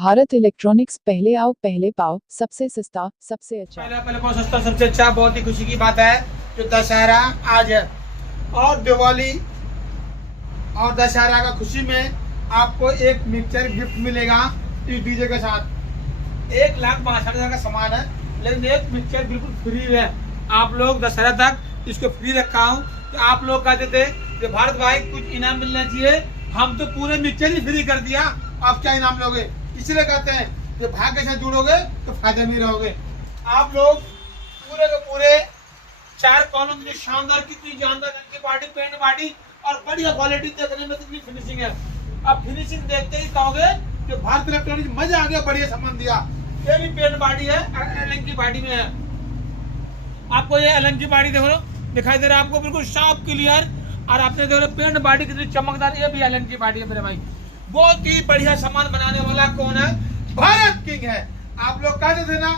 Bharat electronics, पहले आओ पहले पाओ, सबसे सस्ता सबसे अच्छा। पहले पहले बहुत सस्ता सबसे अच्छा। बहुत ही खुशी की बात है जो दशहरा आज है और दिवाली और दशहरा का खुशी में आपको एक मिक्सर गिफ्ट मिलेगा इस डीजे के साथ। 1,62,000 का सामान है लेकिन एक मिक्सर बिल्कुल फ्री है। आप लोग दशहरा तक इसको फ्री रखा हूँ। तो आप लोग कहते थे कि भारत भाई कुछ इनाम मिलना चाहिए, हम तो पूरे मिक्सर ही फ्री कर दिया, आप क्या इनाम लोगे? इसलिए कहते हैं कि भाग्य के साथ जुड़ोगे तो फायदे में रहोगे। आप लोग पूरे के पूरे 4 कॉलम की शानदार, कितनी जानदार रंग की बॉडी, पेंट बॉडी और बढ़िया क्वालिटी देखने में कितनी फिनिशिंग है। अब फिनिशिंग देखते ही कहोगे कि भारत इलेक्ट्रॉनिक्स मजा आ गया, बढ़िया सामान दिया। ये भी पेंट बॉडी है, एलन की बॉडी में है। आपको ये एलन की बॉडी देखो दिखाई दे रहा है आपको, बिल्कुल साफ क्लियर। और आपने देखो पेंट बॉडी कितनी चमकदार, ये भी एलन की बॉडी है मेरे भाई। बहुत ही बढ़िया सामान बनाने वाला कौन है? भारत किंग है। आप लोग कहते थे ना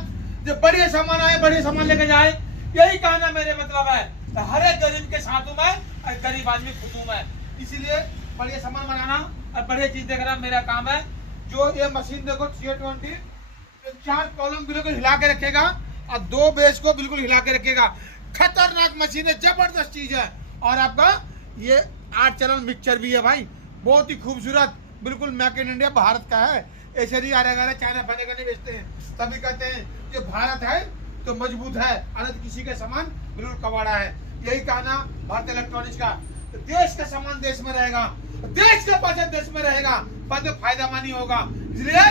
जो बढ़िया सामान आए बढ़िया सामान लेके जाए, यही कहना मेरे मतलब है। तो हर एक गरीब के साथ हूं मैं और गरीब आदमी खुद हूं मैं, इसीलिए बढ़िया सामान बनाना और बढ़िया चीज देखना मेरा काम है। जो ये मशीन देखो C20, 4 कॉलम बिल्कुल हिला के रखेगा और 2 बेस को बिल्कुल हिला के रखेगा। खतरनाक मशीन है, जबरदस्त चीज है। और आपका ये 8 चैनल मिक्सचर भी है भाई, बहुत ही खूबसूरत, बिल्कुल मेक इन इंडिया भारत का है। ऐसे नहीं आ रहा चाइना बने का नहीं बेचते हैं। तभी कहते हैं कि भारत है तो मजबूत है, अनंत किसी का सामान बिल्कुल कबाड़ा है। यही कहना भारत इलेक्ट्रॉनिक्स का। तो देश का सामान देश में रहेगा, देश का पैसा देश में रहेगा, पर फायदामंद होगा। इसलिए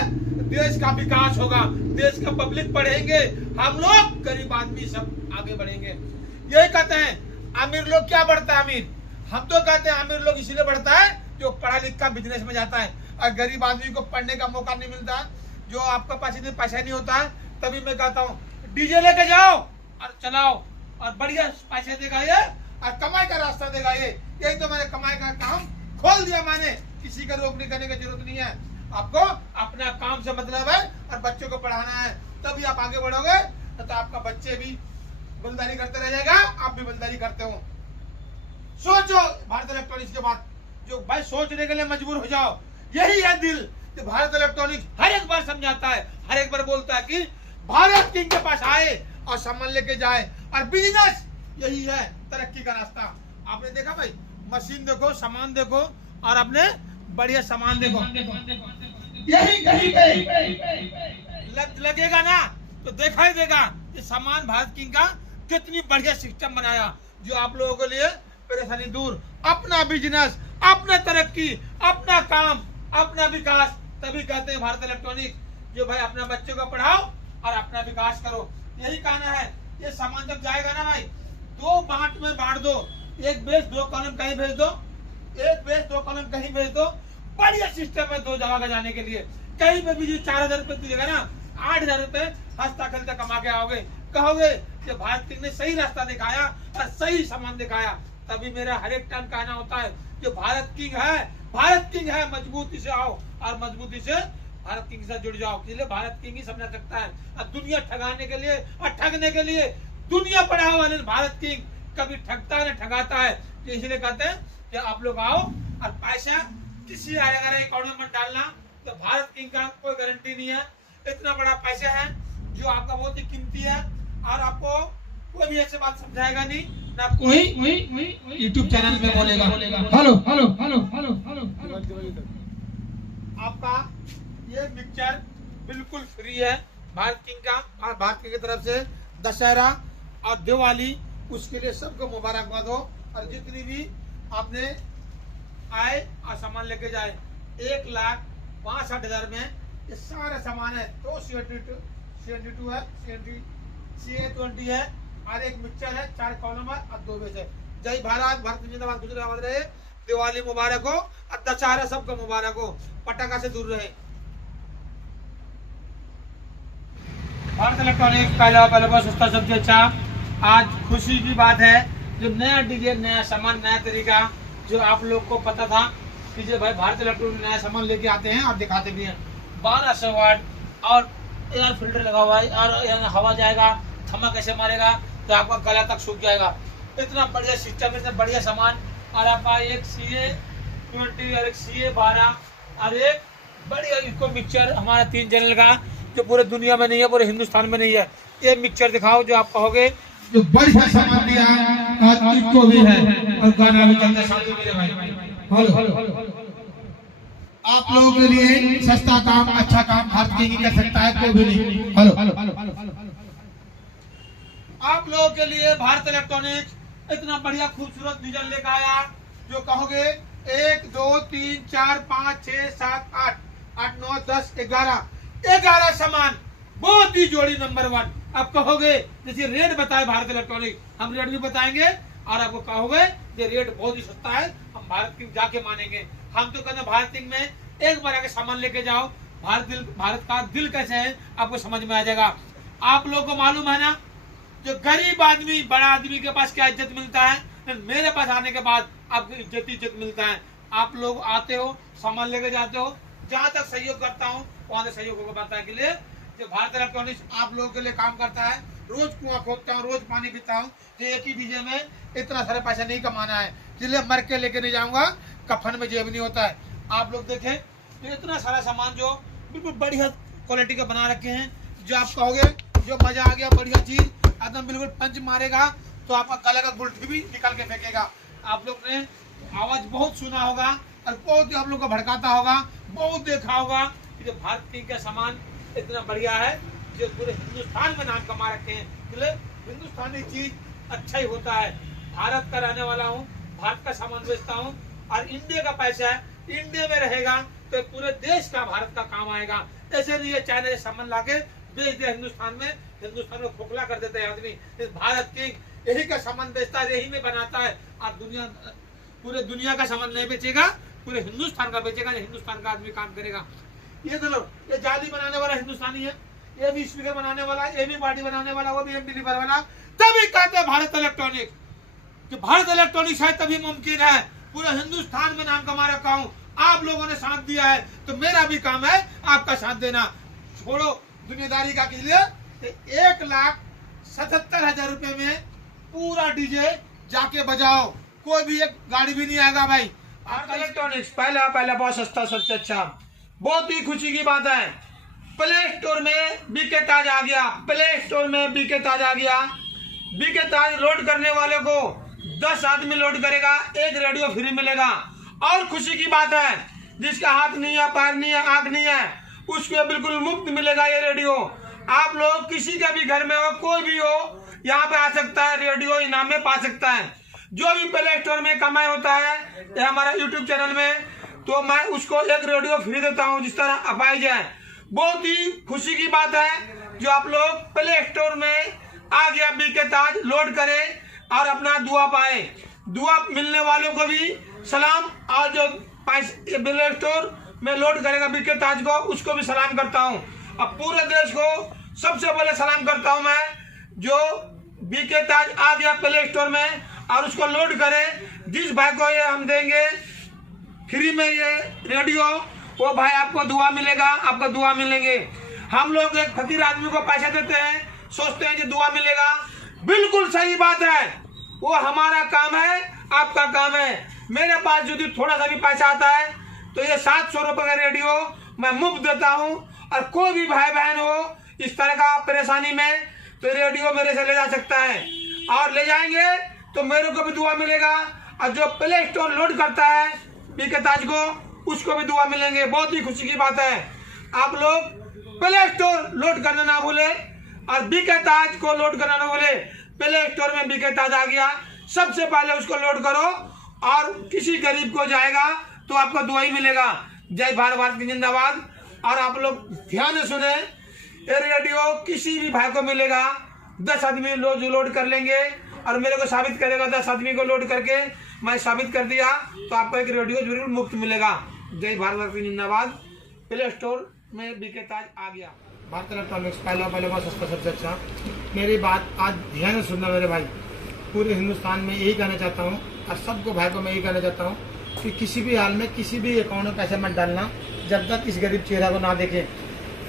देश का विकास होगा, देश का पब्लिक बढ़ेंगे, हम लोग गरीब आदमी सब आगे बढ़ेंगे। यही कहते हैं अमीर लोग क्या बढ़ता है? अमीर हम तो कहते हैं अमीर लोग इसीलिए बढ़ता है जो पढ़ा लिखा बिजनेस में जाता है और गरीब आदमी को पढ़ने का मौका नहीं मिलता है, जो आपका पास इतने पैसा नहीं होता है। तभी मैं कहता हूँ डीजे लेके जाओ और चलाओ और बढ़िया पैसे देगा ये और कमाई का रास्ता देगा ये। यही तो मैंने कमाई का काम खोल दिया मैंने, किसी का रोकने करने की जरूरत नहीं है। आपको अपना काम से मतलब है और बच्चों को पढ़ाना है, तभी आप आगे बढ़ोगे। तो आपका बच्चे भी बलदारी करते रह जाएगा, आप भी बलदारी करते हो। सोचो भारत इलेक्ट्रॉनिक्स के बाद, जो भाई सोचने के लिए मजबूर हो जाओ। यही है दिल कि भारत इलेक्ट्रॉनिक्स हर एक बार समझाता है, हर एक बार बोलता है कि भारत किंग के पास आए और सामान लेके जाए। और बिजनेस यही है तरक्की का रास्ता। आपने देखा भाई, मशीन देखो, सामान देखो और आपने बढ़िया सामान देखो, यही लगेगा ना तो देखा ही देगा कि सामान भारत किंग का कितनी बढ़िया सिस्टम बनाया, जो आप लोगों के लिए परेशानी दूर, अपना बिजनेस, अपना तरक्की, अपना काम, अपना विकास। तभी कहते हैं भारत इलेक्ट्रॉनिक्स जो भाई अपना बच्चों को पढ़ाओ और अपना विकास करो। यही कहना है। ये सामान जब जाएगा ना भाई, 2 बांट में बांट दो, एक बेस 2 कॉलम कहीं भेज दो, एक बेस 2 कॉलम कहीं भेज दो। बढ़िया सिस्टम है 2 जगह का जाने के लिए। कहीं पे भी जो 4,000 रुपए दीजिएगा ना, 8,000 रुपए हंसता खेलता कमा के आओगे। कहोगे कि भारत किंग ने सही रास्ता दिखाया और सही सामान दिखाया। तभी मेरा हर एक टाइम कहना होता है कि भारत किंग है, भारत किंग है, मजबूती से आओ और मजबूती से भारत किंग से जुड़ जाओ। इसलिए भारत किंग ही समझा सकता है। और दुनिया ठगाने के लिए और ठगने के लिए दुनिया पड़ा हुआ, लेकिन भारत किंग कभी ठगता है न ठगाता है। इसलिए कहते हैं कि आप लोग आओ और पैसा किसी अकाउंट में मत डालना। तो भारत किंग का कोई गारंटी नहीं है। इतना बड़ा पैसा है जो आपका बहुत ही कीमती है और आपको कोई भी ऐसे बात समझाएगा नहीं, ना कोई यूट्यूब चैनल में बोलेगा hello hello hello hello hello. आपका ये मिक्सचर बिल्कुल फ्री है भारत किंग का, और भारत किंग की तरफ से दशहरा और दिवाली उसके लिए सबको मुबारकबाद हो। और जितनी भी आपने आए और सामान लेके जाए, 1,62,000 में ये सारा सामान है। तो C22 है, CA20 है और एक मिक्सचर है, 4 कॉलम है और 2 बेस है। जय भारत, भारत जिंदाबाद, गुजरात रहे। दिवाली मुबारक हो और दशहरा सबको मुबारक हो। पटाखा से दूर रहे। भारत इलेक्ट्रॉनिक्स पहले बहुत सस्ता सबसे अच्छा। आज खुशी की बात है जो नया डीजे, नया सामान, नया तरीका, जो आप लोग को पता था कि जो भाई भारत इलेक्ट्रॉनिक्स नया सामान लेके आते हैं और दिखाते भी हैं। 1200 वाट और एयर फिल्टर लगा हुआ है और हवा जाएगा, थमा कैसे मारेगा तो आपका गला तक सूख जाएगा। इतना बढ़िया सिस्टम, इतना बढ़िया सामान। और आपका एक CA20 और एक CA12 और एक बढ़िया इसको मिक्सचर हमारा 3 चैनल का जो पूरे दुनिया में नहीं है, पूरे हिंदुस्तान में नहीं है। ये मिक्सचर दिखाओ जो आप कहोगे जो बढ़िया सामान दिया आज इसको भी है और गाना भी चलता साथी मेरे भाई। हेलो आप लोगों के लिए सस्ता काम अच्छा काम भारत की कर सकता है कोई भी नहीं। हेलो आप लोगों के लिए भारत इलेक्ट्रॉनिक्स इतना बढ़िया खूबसूरत डीजल लेकर आया जो कहोगे 1 2 3 4 5 6 7 8 8 9 10 11 सामान बहुत ही जोड़ी नंबर 1। आप कहोगे जैसे रेट बताए भारत इलेक्ट्रॉनिक, हम रेट भी बताएंगे और आपको कहोगे ये रेट बहुत ही सस्ता है, हम भारत की जाके मानेंगे। हम तो कहते भारत किंग में एक बार आके सामान लेके जाओ, भारत का दिल कैसे है आपको समझ में आ जाएगा। आप लोग को मालूम है ना जो गरीब आदमी बड़ा आदमी के पास क्या इज्जत मिलता है, मेरे पास आने के बाद आपको इज्जत मिलता है। आप लोग आते हो सामान लेके जाते हो, जहां तक सहयोग करता हूँ वहां तक सहयोग को बताने के लिए जो भारत इलेक्ट्रॉनिक्स आप लोगों के लिए काम करता है। रोज कुआं खोदता हूँ, रोज पानी पीता हूँ, जो एक ही डीजे में इतना सारा पैसा नहीं कमाना है, इसलिए मर के लेके नहीं जाऊंगा, कफन में जेब नहीं होता है। आप लोग देखें तो इतना सारा सामान जो बिल्कुल बढ़िया क्वालिटी का बना रखे हैं, जो आप कहोगे जो मजा आ गया बढ़िया चीज एकदम बिल्कुल पंच मारेगा तो आपका गले का गुल्टी भी निकाल के फेंकेगा। आप लोग ने आवाज बहुत सुना होगा और बहुत आप लोग को भड़काता होगा, बहुत देखा होगा कि जो भारत किंग का सामान इतना बढ़िया है जो पूरे हिंदुस्तान में नाम कमा रखे हैं। इसलिए हिंदुस्तानी चीज अच्छा ही होता है। भारत का रहने वाला हूँ, भारत का सामान बेचता हूँ और इंडिया का पैसा है, इंडिया में रहेगा तो पूरे देश का भारत का काम आएगा। ऐसे नहीं चाइना से सामान लाके बेच दिया हिंदुस्तान में, हिंदुस्तान को खोखला कर देते हैं आदमी। इस भारत किंग यही का सामान बेचता है, यही में बनाता है। आप पूरे दुनिया का सामान नहीं बेचेगा, पूरे हिंदुस्तान का बेचेगा, हिंदुस्तान का आदमी काम करेगा। ये देखो ये जाली बनाने वाला हिंदुस्तानी है, ये भी स्पीकर बनाने वाला, ये भी बॉडी बनाने वाला, वो भी एम्पलीफायर वाला, तभी कहते हैं भारत इलेक्ट्रॉनिक। कि भारत इलेक्ट्रॉनिक्स है तभी मुमकिन है, पूरे हिंदुस्तान में नाम कमा रखा हूँ। आप लोगों ने साथ दिया है तो मेरा भी काम है आपका साथ देना। छोड़ो दुनियादारी का, के लिए 1,77,000 रुपए में पूरा डीजे जाके बजाओ, कोई भी एक गाड़ी भी नहीं आएगा भाई। आपका इलेक्ट्रॉनिक्स पहला बहुत सस्ता, सबसे अच्छा। बहुत ही खुशी की बात है, प्ले स्टोर में बीके ताज आ गया, प्ले स्टोर में बीके ताज आ गया। बीके ताज लोड करने वाले को 10 आदमी लोड करेगा, एक रेडियो फ्री मिलेगा। और खुशी की बात है जिसका हाथ नहीं है, पैर नहीं है, आंख नहीं है, उसको बिल्कुल मुफ्त मिलेगा ये रेडियो। आप लोग किसी का भी घर में हो, कोई भी हो, यहाँ पे आ सकता है, रेडियो इनाम में पा सकता है। जो भी प्ले स्टोर में कमाई होता है या हमारा यूट्यूब चैनल में, तो मैं उसको एक रेडियो फ्री देता हूँ, जिस तरह अपाई जाए। बहुत ही खुशी की बात है जो आप लोग प्ले स्टोर में आ गया बीके ताज, लोड करें और अपना दुआ पाए। दुआ मिलने वालों को भी सलाम, और जो प्ले स्टोर में लोड करेगा बीके ताज को, उसको भी सलाम करता हूँ। अब पूरे देश को सबसे पहले सलाम करता हूँ मैं, जो बीके ताज आ गया प्ले स्टोर में और उसको लोड करे। जिस भाई को ये हम देंगे फ्री में ये रेडियो, वो भाई आपको दुआ मिलेगा, आपको दुआ मिलेंगे। हम लोग एक फकीर आदमी को पैसे देते हैं, सोचते हैं कि दुआ मिलेगा, बिल्कुल सही बात है। वो हमारा काम है, आपका काम है। मेरे पास यदि थोड़ा सा भी पैसा आता है तो ये 700 रुपए का रेडियो मैं मुफ्त देता हूँ। और कोई भी भाई बहन हो इस तरह का परेशानी में तो रेडियो मेरे से ले जा सकता है, और ले जाएंगे तो मेरे को भी दुआ मिलेगा। और जो प्ले स्टोर लोड करता है बीके ताज को, उसको भी दुआ मिलेंगे। बहुत ही खुशी की बात है। आप लोग प्ले स्टोर लोड करना ना भूले और बीके ताज को लोड करना ना भूले। प्ले स्टोर में बीके ताज आ गया, सबसे पहले उसको लोड करो और किसी गरीब को जाएगा तो आपको दुआ ही मिलेगा। जय भारत की जिंदाबाद। और आप लोग ध्यान से सुने, ये रेडियो किसी भी भाई को मिलेगा, 10 आदमी लोड कर लेंगे और मेरे को साबित करेगा, 10 आदमी को लोड करके मैं साबित कर दिया तो आपको एक रेडियो जरूर मुफ्त मिलेगा। जय भारत की जिंदाबाद। प्ले स्टोर में बीके ताज आ गया। भारत इलेक्ट्रॉनिक्स पहला बहुत सस्ता, सबसे अच्छा। मेरी बात आज ध्यान से सुनना मेरे भाई, पूरे हिंदुस्तान में यही कहना चाहता हूँ और सबको भाई को मैं यही कहना चाहता हूँ कि किसी भी हाल में किसी भी अकाउंट में पैसा मत डालना जब तक इस गरीब चेहरा को ना देखें।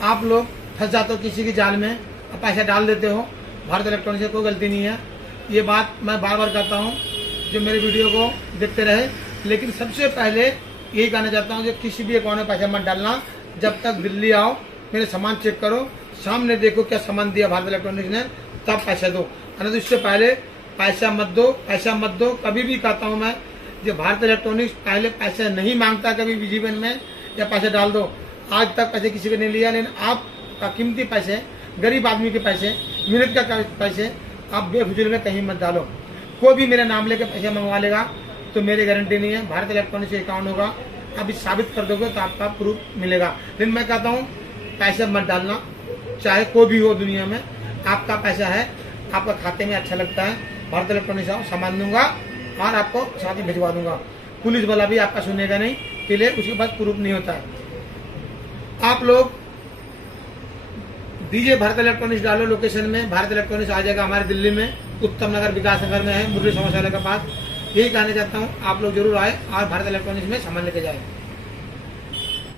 आप लोग फंस जाते हो किसी की जाल में और पैसा डाल देते हो, भारत इलेक्ट्रॉनिक्स से कोई गलती नहीं है। ये बात मैं बार बार कहता हूँ, जो मेरे वीडियो को देखते रहे। लेकिन सबसे पहले यही कहना चाहता हूँ कि किसी भी अकाउंट में पैसा मत डालना जब तक दिल्ली आओ, मेरे सामान चेक करो, सामने देखो क्या सामान दिया भारत इलेक्ट्रॉनिक्स ने, तब पैसा दो। तो इससे पहले पैसा मत दो, पैसा मत दो। कभी भी कहता हूँ मैं, जो भारत इलेक्ट्रॉनिक्स पहले पैसे नहीं मांगता कभी भी जीवन में, या पैसे डाल दो। आज तक पैसे किसी को नहीं लिया, लेकिन आपका कीमती पैसे, गरीब आदमी के पैसे, मेहनत का पैसे आप बेफिजूल में कहीं मत डालो। कोई भी मेरा नाम लेकर पैसे मंगवा लेगा तो मेरी गारंटी नहीं है। भारत इलेक्ट्रॉनिक्स से अकाउंट होगा, आप इस साबित कर दोगे तो आपका प्रूफ मिलेगा। लेकिन मैं कहता हूँ पैसे मत डालना, चाहे कोई भी हो दुनिया में। आपका पैसा है, आपका खाते में अच्छा लगता है, भारत इलेक्ट्रॉनिक्स आओ, सामान दूंगा और आपको साथ ही भिजवा दूंगा। पुलिस वाला भी आपका सुनेगा नहीं, इसलिए उसके पास प्रूफ नहीं होता है। आप लोग दीजिए भारत इलेक्ट्रॉनिक्स, डालो लोकेशन में, भारत इलेक्ट्रॉनिक्स आ जाएगा हमारे दिल्ली में, उत्तम नगर विकास नगर में है, मुरली समाचार के पास। यही कहना चाहता हूँ, आप लोग जरूर आए और भारत इलेक्ट्रॉनिक्स में सामान लेके जाए।